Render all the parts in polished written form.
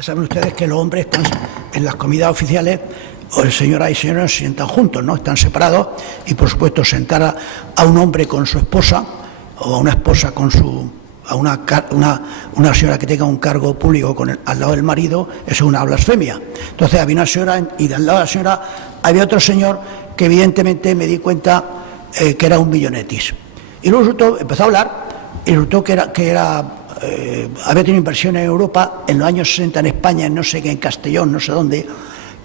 Saben ustedes que los hombres están en las comidas oficiales, o el señora y señora se sientan juntos, ¿no? Están separados y, por supuesto, sentar a un hombre con su esposa o a una esposa con una señora que tenga un cargo público al lado del marido, eso es una blasfemia. Entonces había una señora y al lado de la señora había otro señor que evidentemente me di cuenta que era un millonetis. Y luego empezó a hablar y resultó que había tenido inversiones en Europa en los años 60 en España, en no sé qué, en Castellón, no sé dónde,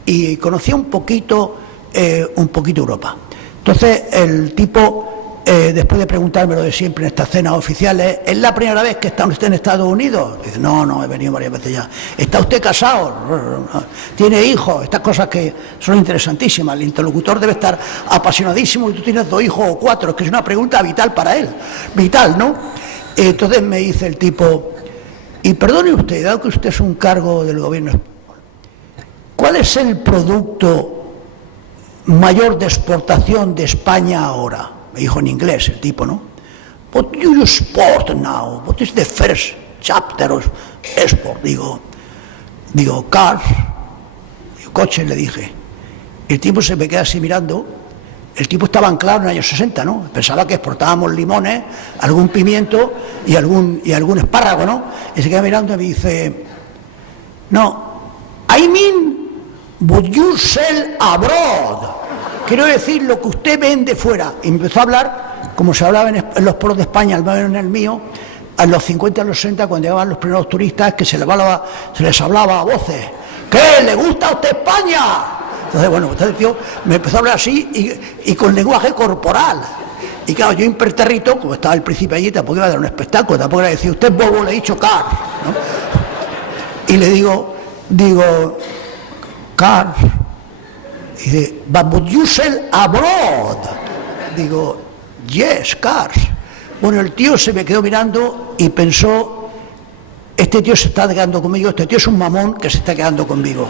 y conocía un poquito Europa. Entonces el tipo, después de preguntarme lo de siempre en estas cenas oficiales, ¿es la primera vez que está usted en Estados Unidos? Dice, no, he venido varias veces ya. ¿Está usted casado? ¿Tiene hijos? Estas cosas que son interesantísimas. El interlocutor debe estar apasionadísimo y tú tienes 2 hijos o 4, es que es una pregunta vital para él, vital, ¿no? Entonces me dice el tipo, y perdone usted, dado que usted es un cargo del gobierno, ¿cuál es el producto mayor de exportación de España ahora? Me dijo en inglés el tipo, ¿no? What do you export now? What is the first chapter of export? Digo, cars, coches, le dije. El tipo se me queda así mirando. El tipo estaba anclado en los años 60, ¿no? Pensaba que exportábamos limones, algún pimiento y algún espárrago, ¿no? Y se queda mirando y me dice, no, I mean, would you sell abroad? Quiero decir lo que usted vende fuera. Y empezó a hablar, como se hablaba en los pueblos de España, al menos en el mío, a los 50 y a los 60, cuando llegaban los primeros turistas, que se les hablaba a voces. ¿Qué? ¿Le gusta a usted España? Entonces, bueno, entonces tío me empezó a hablar así y con lenguaje corporal. Y claro, yo impertérrito, como estaba el príncipe allí, tampoco iba a dar un espectáculo, tampoco iba a decir, usted es bobo, le he dicho car, ¿no? Y le digo, car. Y dice, but would you sell abroad? Digo, yes, cars. Bueno, el tío se me quedó mirando y pensó, este tío se está quedando conmigo, este tío es un mamón que se está quedando conmigo.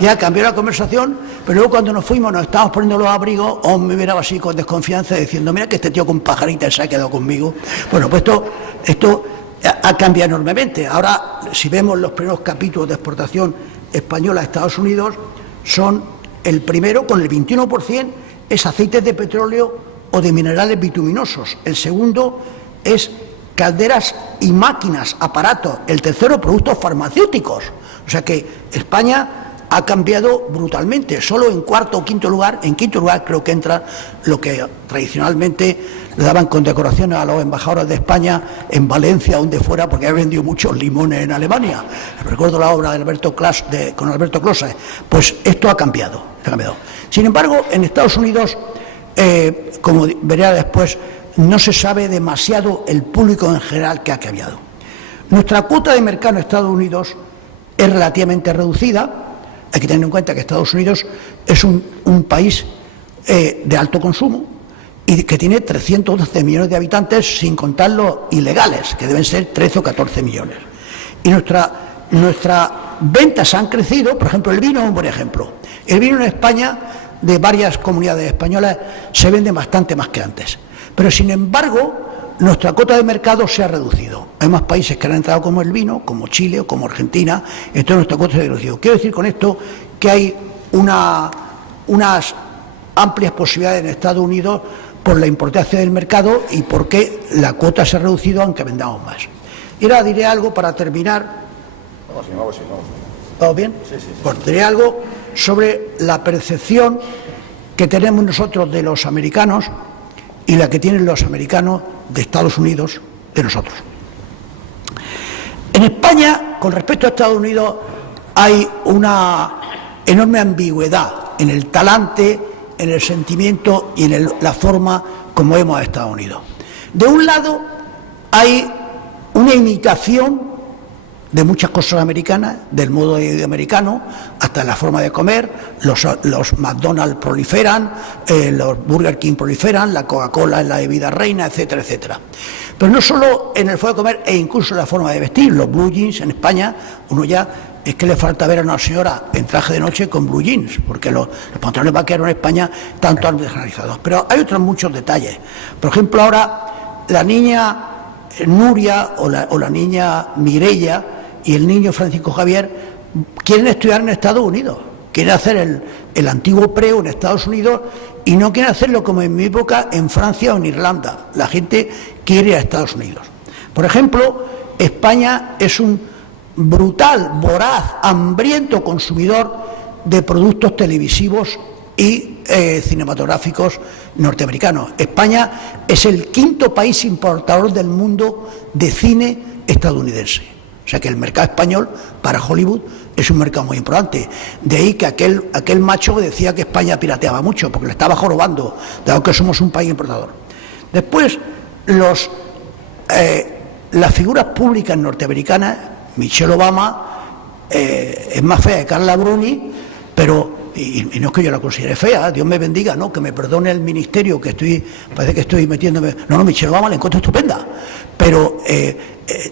Ya cambió la conversación, pero luego cuando nos fuimos, nos estábamos poniendo los abrigos, o me miraba así con desconfianza diciendo, mira que este tío con pajarita se ha quedado conmigo. Bueno, pues esto ha cambiado enormemente. Ahora, si vemos los primeros capítulos de exportación española a Estados Unidos, son el primero, con el 21%, es aceites de petróleo o de minerales bituminosos. El segundo es calderas y máquinas, aparatos. El tercero, productos farmacéuticos. O sea que España ha cambiado brutalmente. Solo en cuarto o quinto lugar, creo que entra lo que tradicionalmente le daban condecoraciones a los embajadores de España en Valencia, donde fuera, porque había vendido muchos limones en Alemania. Recuerdo la obra de con Alberto Close. Pues esto ha cambiado. Sin embargo, en Estados Unidos, como veré después, no se sabe demasiado el público en general que ha cambiado. Nuestra cuota de mercado en Estados Unidos es relativamente reducida. Hay que tener en cuenta que Estados Unidos es un país de alto consumo y que tiene 312 millones de habitantes, sin contar los ilegales, que deben ser 13 o 14 millones. Y nuestras ventas han crecido. Por ejemplo, el vino es un buen ejemplo. El vino en España, de varias comunidades españolas, se vende bastante más que antes. Pero, sin embargo, nuestra cuota de mercado se ha reducido. Hay más países que han entrado como el vino, como Chile o como Argentina, entonces nuestra cuota se ha reducido. Quiero decir con esto que hay unas amplias posibilidades en Estados Unidos por la importancia del mercado y por qué la cuota se ha reducido aunque vendamos más. Y ahora diré algo para terminar. ¿Vamos bien? Sí. Bueno, diré algo sobre la percepción que tenemos nosotros de los americanos y la que tienen los americanos de Estados Unidos de nosotros. En España, con respecto a Estados Unidos, hay una enorme ambigüedad en el talante, en el sentimiento y en la forma como vemos a Estados Unidos. De un lado, hay una imitación de muchas cosas americanas, del modo de vida americano, hasta la forma de comer. Los McDonald's proliferan, los Burger King proliferan, la Coca-Cola es la bebida reina, etcétera, etcétera. Pero no solo en el forma de comer, e incluso en la forma de vestir. Los blue jeans en España, uno ya es que le falta ver a una señora en traje de noche con blue jeans, porque los pantalones vaqueros en España tanto han generalizado. Pero hay otros muchos detalles. Por ejemplo, ahora la niña Nuria o la niña Mireia y el niño Francisco Javier quieren estudiar en Estados Unidos, quieren hacer el antiguo preo en Estados Unidos y no quieren hacerlo como en mi época en Francia o en Irlanda. La gente quiere ir a Estados Unidos. Por ejemplo, España es un brutal, voraz, hambriento consumidor de productos televisivos y cinematográficos norteamericanos. España es el quinto país importador del mundo de cine estadounidense. O sea que el mercado español para Hollywood es un mercado muy importante. De ahí que aquel macho decía que España pirateaba mucho, porque le estaba jorobando, dado que somos un país importador. Después, las figuras públicas norteamericanas, Michelle Obama es más fea que Carla Bruni, pero, y no es que yo la considere fea, Dios me bendiga, ¿no? Que me perdone el ministerio, parece que estoy metiéndome. No, Michelle Obama la encuentro estupenda, pero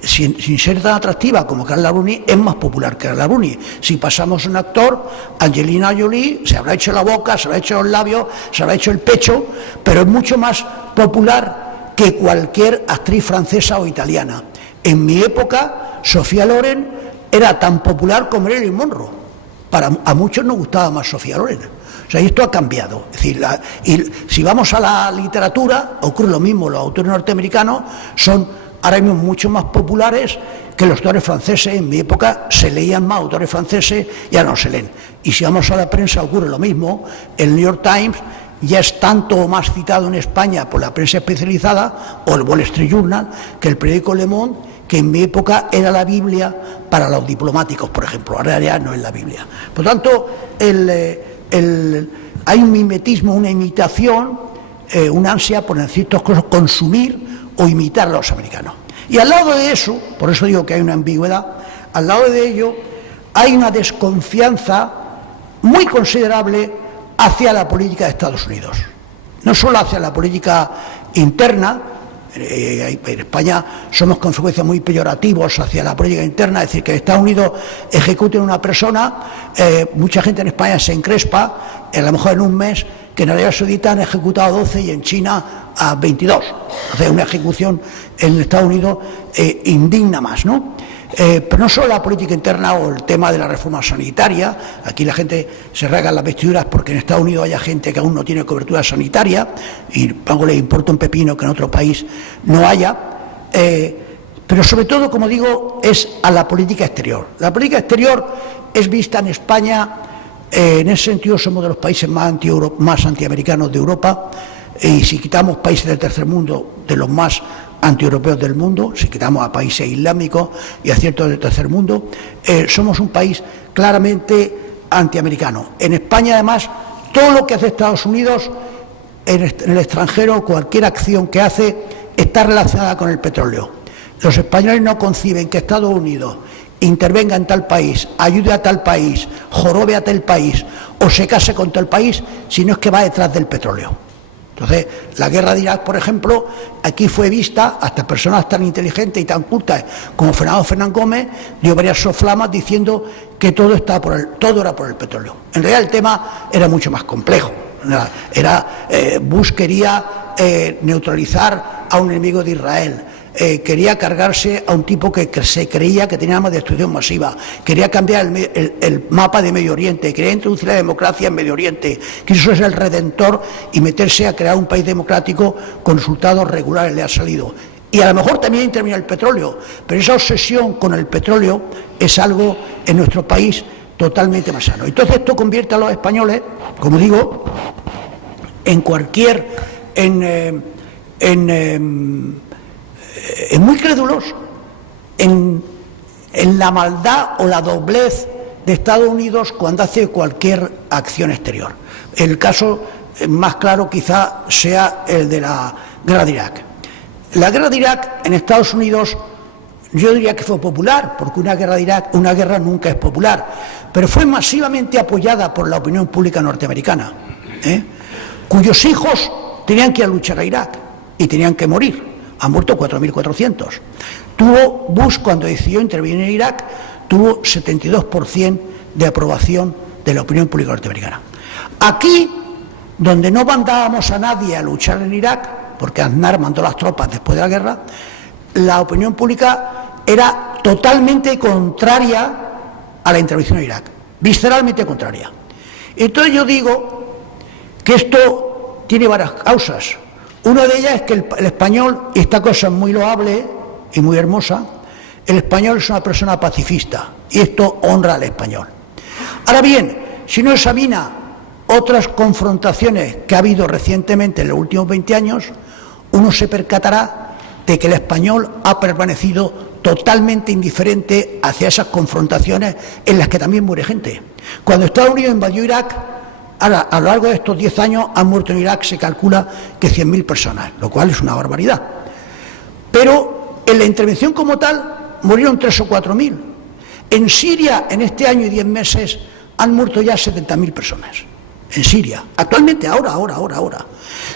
sin ser tan atractiva como Carla Bruni, es más popular que Carla Bruni. Si pasamos un actor, Angelina Jolie se habrá hecho la boca, se habrá hecho los labios, se habrá hecho el pecho, pero es mucho más popular que cualquier actriz francesa o italiana. En mi época, Sofía Loren era tan popular como Marilyn Monroe. A muchos nos gustaba más Sofía Loren. O sea, esto ha cambiado. Es decir, y si vamos a la literatura, ocurre lo mismo. Los autores norteamericanos son ahora mismo mucho más populares que los autores franceses. En mi época se leían más autores franceses, ya no se leen. Y si vamos a la prensa, ocurre lo mismo. El New York Times ya es tanto o más citado en España por la prensa especializada, o el Wall Street Journal, que el periódico Le Monde, que en mi época era la Biblia para los diplomáticos, por ejemplo. Ahora ya no es la Biblia. Por tanto, hay un mimetismo, una imitación, una ansia por en ciertas cosas consumir o imitar a los americanos. Y al lado de eso, por eso digo que hay una ambigüedad, al lado de ello hay una desconfianza muy considerable hacia la política de Estados Unidos. No solo hacia la política interna. En España somos con frecuencia muy peyorativos hacia la política interna, es decir, que Estados Unidos ejecuten una persona, mucha gente en España se encrespa, a lo mejor en un mes, que en Arabia Saudita han ejecutado 12 y en China a 22. O sea, una ejecución en Estados Unidos indigna más, ¿no? Pero no solo la política interna o el tema de la reforma sanitaria, aquí la gente se rasga las vestiduras porque en Estados Unidos haya gente que aún no tiene cobertura sanitaria y luego le importa un pepino que en otro país no haya, pero sobre todo, como digo, es a la política exterior. La política exterior es vista en España, en ese sentido somos de los países más antiamericanos de Europa, y si quitamos países del tercer mundo, de los más antieuropeos del mundo, si quitamos a países islámicos y a ciertos del tercer mundo, somos un país claramente antiamericano. En España, además, todo lo que hace Estados Unidos en el extranjero, cualquier acción que hace, está relacionada con el petróleo. Los españoles no conciben que Estados Unidos intervenga en tal país, ayude a tal país, jorobe a tal país o se case con tal país, sino es que va detrás del petróleo. Entonces, la guerra de Irak, por ejemplo, aquí fue vista, hasta personas tan inteligentes y tan cultas como Fernando Fernández Gómez, dio varias soflamas diciendo que todo era por el petróleo. En realidad el tema era mucho más complejo. Bush quería neutralizar a un enemigo de Israel, quería cargarse a un tipo que se creía que tenía más destrucción masiva, quería cambiar el mapa de Medio Oriente, quería introducir la democracia en Medio Oriente, quiso ser el redentor y meterse a crear un país democrático con resultados regulares, le ha salido. Y a lo mejor también intervino el petróleo, pero esa obsesión con el petróleo es algo en nuestro país totalmente más sano. Entonces esto convierte a los españoles, como digo, muy crédulos en la maldad o la doblez de Estados Unidos cuando hace cualquier acción exterior. El caso más claro quizá sea el de la guerra de Irak. La guerra de Irak en Estados Unidos yo diría que fue popular, porque una guerra nunca es popular, pero fue masivamente apoyada por la opinión pública norteamericana, cuyos hijos tenían que ir a luchar a Irak y tenían que morir. Han muerto 4.400. Tuvo Bush, cuando decidió intervenir en Irak, tuvo 72% de aprobación de la opinión pública norteamericana. Aquí, donde no mandábamos a nadie a luchar en Irak, porque Aznar mandó las tropas después de la guerra, la opinión pública era totalmente contraria a la intervención en Irak, visceralmente contraria. Entonces yo digo que esto tiene varias causas. Una de ellas es que el español, y esta cosa es muy loable y muy hermosa, el español es una persona pacifista, y esto honra al español. Ahora bien, si uno examina otras confrontaciones que ha habido recientemente en los últimos 20 años, uno se percatará de que el español ha permanecido totalmente indiferente hacia esas confrontaciones en las que también muere gente. Cuando Estados Unidos invadió Irak, ahora, a lo largo de estos 10 años han muerto en Irak, se calcula que 100.000 personas, lo cual es una barbaridad. Pero en la intervención como tal murieron 3.000 o 4.000. En Siria, en este año y 10 meses, han muerto ya 70.000 personas. En Siria, actualmente, ahora.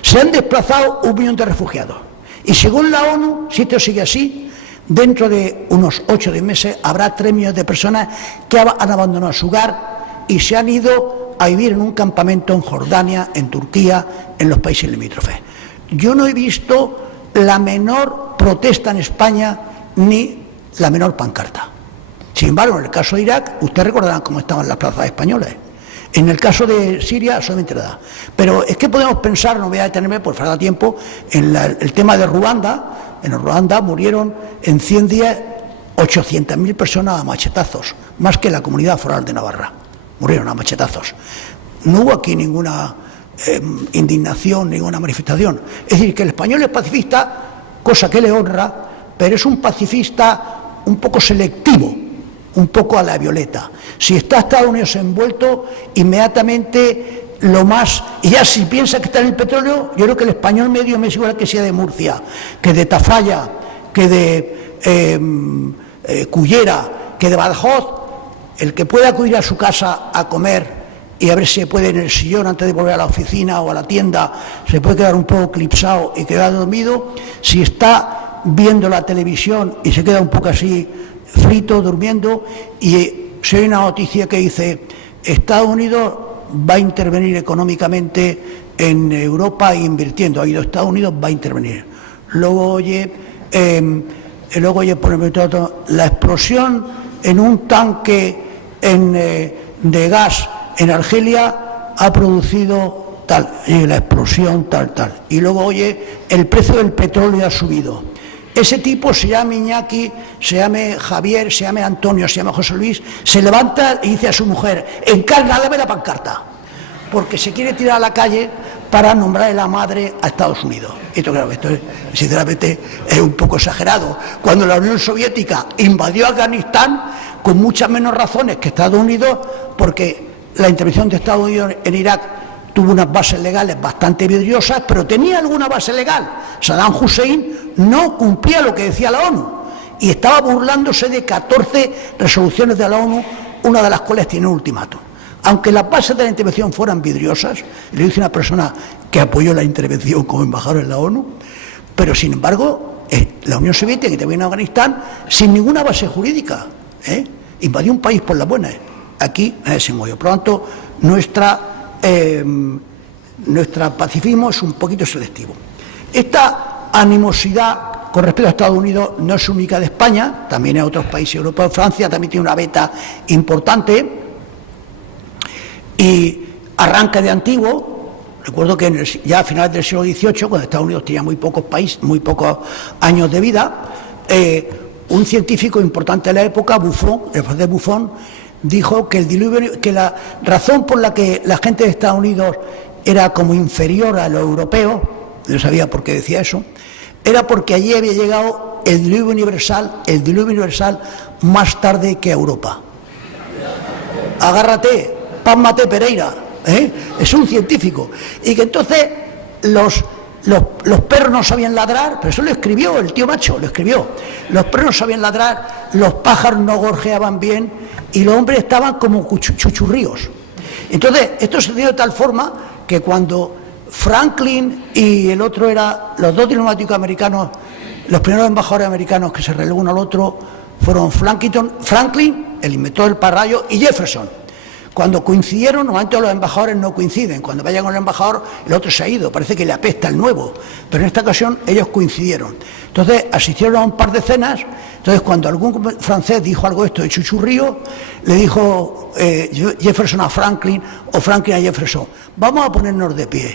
Se han desplazado 1 millón de refugiados. Y según la ONU, si esto sigue así, dentro de unos 8 o 10 meses habrá 3 millones de personas que han abandonado su hogar y se han ido a vivir en un campamento en Jordania, en Turquía, en los países limítrofes. Yo no he visto la menor protesta en España ni la menor pancarta. Sin embargo, en el caso de Irak, ustedes recordarán cómo estaban las plazas españolas. En el caso de Siria, solamente nada. Pero es que podemos pensar, no voy a detenerme por falta de tiempo, en el tema de Ruanda. En Ruanda murieron en 100 días 800.000 personas a machetazos, más que la comunidad foral de Navarra. Murieron a machetazos. No hubo aquí ninguna indignación, ninguna manifestación. Es decir, que el español es pacifista, cosa que le honra, pero es un pacifista un poco selectivo, un poco a la violeta. Si está Estados Unidos envuelto, inmediatamente lo más... Y ya si piensa que está en el petróleo, yo creo que el español medio me es igual que sea de Murcia, que de Tafalla, que de Cullera, que de Badajoz. El que pueda acudir a su casa a comer y a ver si puede en el sillón antes de volver a la oficina o a la tienda, se puede quedar un poco eclipsado y quedar dormido. Si está viendo la televisión y se queda un poco así frito, durmiendo, y se oye una noticia que dice Estados Unidos va a intervenir económicamente en Europa invirtiendo, ha ido a Estados Unidos, va a intervenir. Luego oye por ejemplo, la explosión en un tanque de gas en Argelia ha producido tal, y la explosión tal. Y luego oye, el precio del petróleo ha subido. Ese tipo, se llame Iñaki, se llame Javier, se llame Antonio, se llame José Luis, se levanta y dice a su mujer, encárgame la pancarta, porque se quiere tirar a la calle para nombrarle la madre a Estados Unidos. Esto, claro, sinceramente es un poco exagerado. Cuando la Unión Soviética invadió Afganistán, con muchas menos razones que Estados Unidos, porque la intervención de Estados Unidos en Irak tuvo unas bases legales bastante vidriosas, pero tenía alguna base legal. Saddam Hussein no cumplía lo que decía la ONU y estaba burlándose de 14 resoluciones de la ONU, una de las cuales tiene un ultimátum. Aunque las bases de la intervención fueran vidriosas, le dice una persona que apoyó la intervención como embajador en la ONU, pero sin embargo, la Unión Soviética, que intervino en Afganistán, sin ninguna base jurídica, invadió un país por las buenas. Aquí se movió. Por lo tanto, nuestro pacifismo es un poquito selectivo. Esta animosidad con respecto a Estados Unidos no es única de España, también en otros países europeos. Francia también tiene una beta importante y arranca de antiguo. Recuerdo que ya a finales del siglo XVIII, cuando Estados Unidos tenía muy pocos años de vida, un científico importante de la época, Buffon, el francés Buffon, dijo que la razón por la que la gente de Estados Unidos era como inferior a los europeos, no sabía por qué decía eso, era porque allí había llegado el diluvio universal más tarde que a Europa. Agárrate, pásmate Pereira, es un científico. Y que entonces los perros no sabían ladrar, pero eso lo escribió el tío macho, lo escribió. Los perros no sabían ladrar, los pájaros no gorjeaban bien y los hombres estaban como chuchurríos. Entonces, esto se dio de tal forma que cuando Franklin y el otro los dos diplomáticos americanos, los primeros embajadores americanos que se relegaron uno al otro, fueron Franklin, el inventor del pararrayos, y Jefferson. Cuando coincidieron, normalmente los embajadores no coinciden. Cuando vayan con el embajador, el otro se ha ido, parece que le apesta el nuevo. Pero en esta ocasión ellos coincidieron. Entonces asistieron a un par de cenas. Entonces cuando algún francés dijo algo esto de chuchurrío, le dijo Jefferson a Franklin o Franklin a Jefferson, vamos a ponernos de pie.